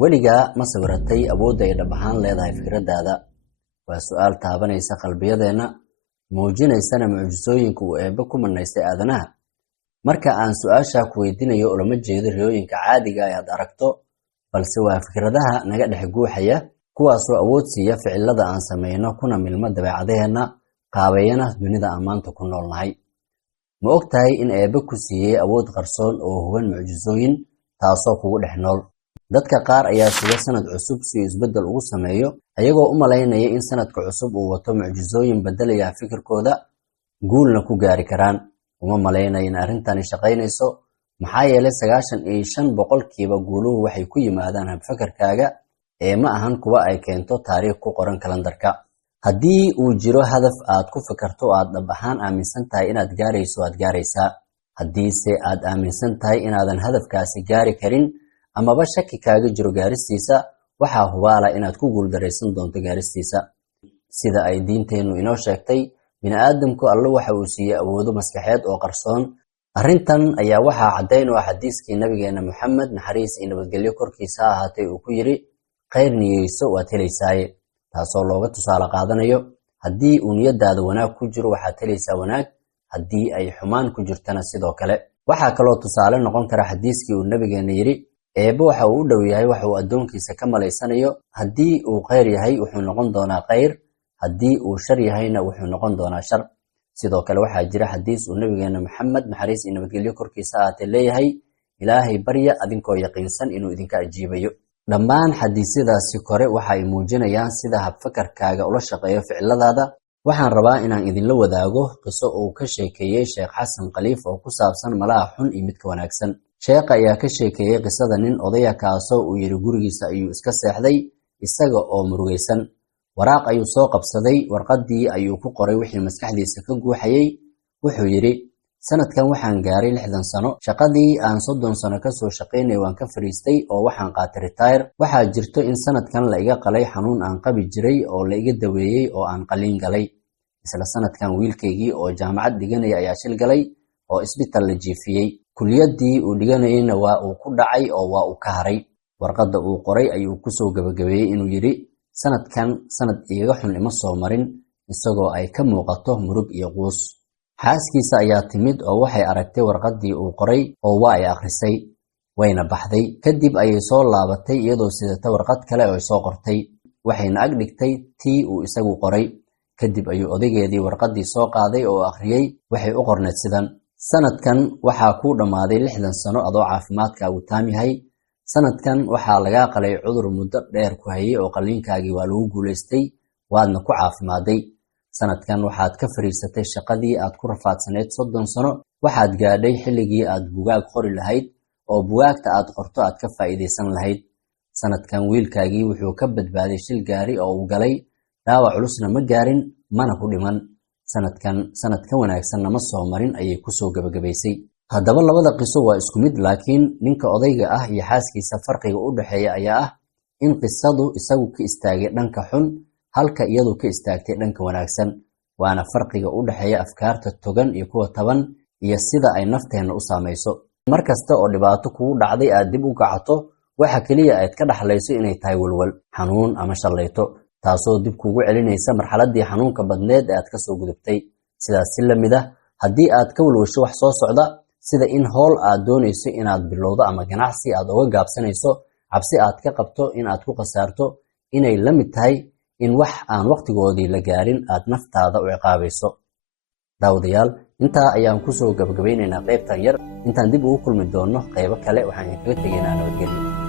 weligaa ma sawiratay awoodda ay dhab ahaan leedahay fikradaada? Waa su'aal taabanaysa qalbiyadeena, muujinaysana mucjisooyinka uu Eebbe ku manaystay aadanaha. Marka aan su'aasha ku weydiinayo ulama jeedo riyooyinka caadiga ah aad aragto, balse waa fikradaha naga dhex guuxaya, kuwaasoo awood siiya ficilada aan samayno kuna milma dabeecadaheenna, qaabeeyana dunida aan maanta ku noolnahay. Ma ogtahay in Eebbe ku siiyey awood qarsoon oo huban mucjisooyin, taasoo kugu dhex nool? Dadka qaar ayaa suga sanad cusub si isbeddel ugu sameeyo, ayagoo u malaynaya in sanadka cusub uu wato mucjisooyin beddelaya fikirkooda, guulna ku gaari karaan. Uma malaynayo in arrintani shaqaynayso, maxaa yeelay 95% guuluhu waxay ku yimaadaan habfakarkaaga ee ma ahan kuwa ay keento taariikh ku qoran kalandarka. Haddii uu jiro hadaf aad ku fikirto oo aad dhab ahaan aaminsan tahay inaad gaarayso, aad gaaraysaa. Haddiise aad aaminsan tahay inaadan hadafkaasi gaari karin amaba shaki kaaga jiro gaaristiisa, waxaa hubaala inaad ku guuldaraysan doonto gaaristiisa. Sida ay diinteennu inoo sheegtay, bini'aadamku Alle waxa uu siiyey awoodo maskaxeed oo qarsoon. Arrintan ayaa waxaa caddayn u ah xadiiskii nabigeena Muxamed, naxariis iyo nabadgelyo korkiisa ha ahaatee, uu ku yidhi, khayr niyeyso waad helaysaaye, taasoo looga tusaale qaadanayo, haddii uu niyadaada wanaag ku jiro waxaad helaysaa wanaag, haddii ay xumaan ku jirtana sidoo kale. Waxaa kaloo tusaale noqon kara xadiiskii uu nabigeena yidhi, Eebbe waxa uu u dhow yahay waxa uu addoonkiisa ka malaysanayo. Haddii uu khayr yahay wuxuu noqon doonaa khayr, haddii uu shar yahayna wuxuu noqon doonaa shar. Sidoo kale waxaa jira xadiis uu nabigeena Muxamed, naxariis iyo nabadgelyo korkiisa ha ahaatee, leeyahay, Ilaahay barya adinkoo yaqiinsan inuu idinka ajiibayo. Dhammaan xadiisyadaasi kore waxa ay muujinayaan sida habfakarkaaga ula shaqeeyo ficiladaada. Waxaan rabaa inaan idinla wadaago qiso uu ka sheekeeyey Sheekh Xasan Khaliif oo ku saabsan malaha xun iyo midka wanaagsan. Sheekha ayaa ka sheekeeyey qisada nin odaya kaasoo uu yidhi gurigiisa ayuu iska seexday isaga oo murugaysan. Waraaq ayuu soo qabsaday, warqaddii ayuu ku qoray wixii maskaxdiisa ka guuxayey. Wuxuu yidhi, sanadkan waxaan gaaray 60 sano, shaqadii aan 30 sano ka soo shaqaynay waan ka fariistay oo waxaan qaatay retire. Waxaa jirto in sanadkan la iga qalay xanuun aan qabi jiray oo la iga daweeyey oo aan qaliin galay. Isla sanadkan wiilkaygii oo jaamacad dhiganaya ayaa shil galay oo isbitaal la jiifiyey. Kuliyaddii uu dhiganayayna waa uu ku dhacay oo waa uu ka haray. Warqadda uu qoray ayuu ku soo gabagabeeyey inuu yidhi, sanadkan sanad iiga xun ima soo marin, isagoo ay ka muuqato murug iyo quus. Xaaskiisa ayaa timid oo waxay aragtay warqaddii uu qoray oo waa ay akhrisay, wayna baxday. Kadib ayay soo laabatay iyadoo sidata warqad kale oo ay soo qortay, waxayna ag dhigtay tii uu isagu qoray. Kadib ayuu odaygeedii warqaddii soo qaaday oo akhriyey. Waxay u qorneed sidan, sanadkan waxaa kuu dhammaaday 60 sano adoo caafimaadkaagu taam yahay. Sanadkan waxaa lagaa qalay cudur muddo dheer ku hayay oo qalliinkaagii waa lagu guulaystay, waadna ku caafimaaday. Sanadkan waxaad ka fariisatay shaqadii aad ku rafaadsanayd 30 sano. Waxaad gaadhay xilligii aad bugaag qori lahayd oo bugaagta aad qorto aad ka faa'iidaysan lahayd. Sanadkan wiilkaagii wuxuu ka badbaaday shil gaari oo uu galay, dhaawac culusna ma gaarin, mana ku dhiman. Sanadkan sanad ka wanaagsanna ma soo marin, ayay ku soo gabagabaysay. Haddaba labada qiso waa isku mid, laakiin ninka odayga ah iyo xaaskiisa farqiga u dhexeeya ayaa ah in qisadu isagu ka istaagay dhanka xun, halka iyadu ka istaagtay dhanka wanaagsan. Waana farqiga u dhexeeya afkaarta togan iyo kuwa taban, iyo sida ay nafteenna u saamayso. Mar kasta oo dhibaato kugu dhacday aad dib u gacato, waxa keliya aad ka dhaxlayso inay tahay walwal, xanuun ama shallayto, taasoo dib kugu celinaysa marxaladdii xanuunka badneed ee aad ka soo gudubtay. Sidaas si la mid ah, haddii aad ka walwasho wax soo socda, sida in howl aad doonayso inaad bilowdo ama ganacsi aad uga gaabsanayso, cabsi aad ka qabto in aad ku khasaarto, inay la mid tahay in wax aan waqtigoodii la gaarin aad naftaada u ciqaabayso. Daawadayaal, intaa ayaan ku soo gabagabeynaynaa qaybtan yar. Intaan dib ugu kulmi doonno qaybo kale, waxaan idinkaga tegaynaa nabadgelyo.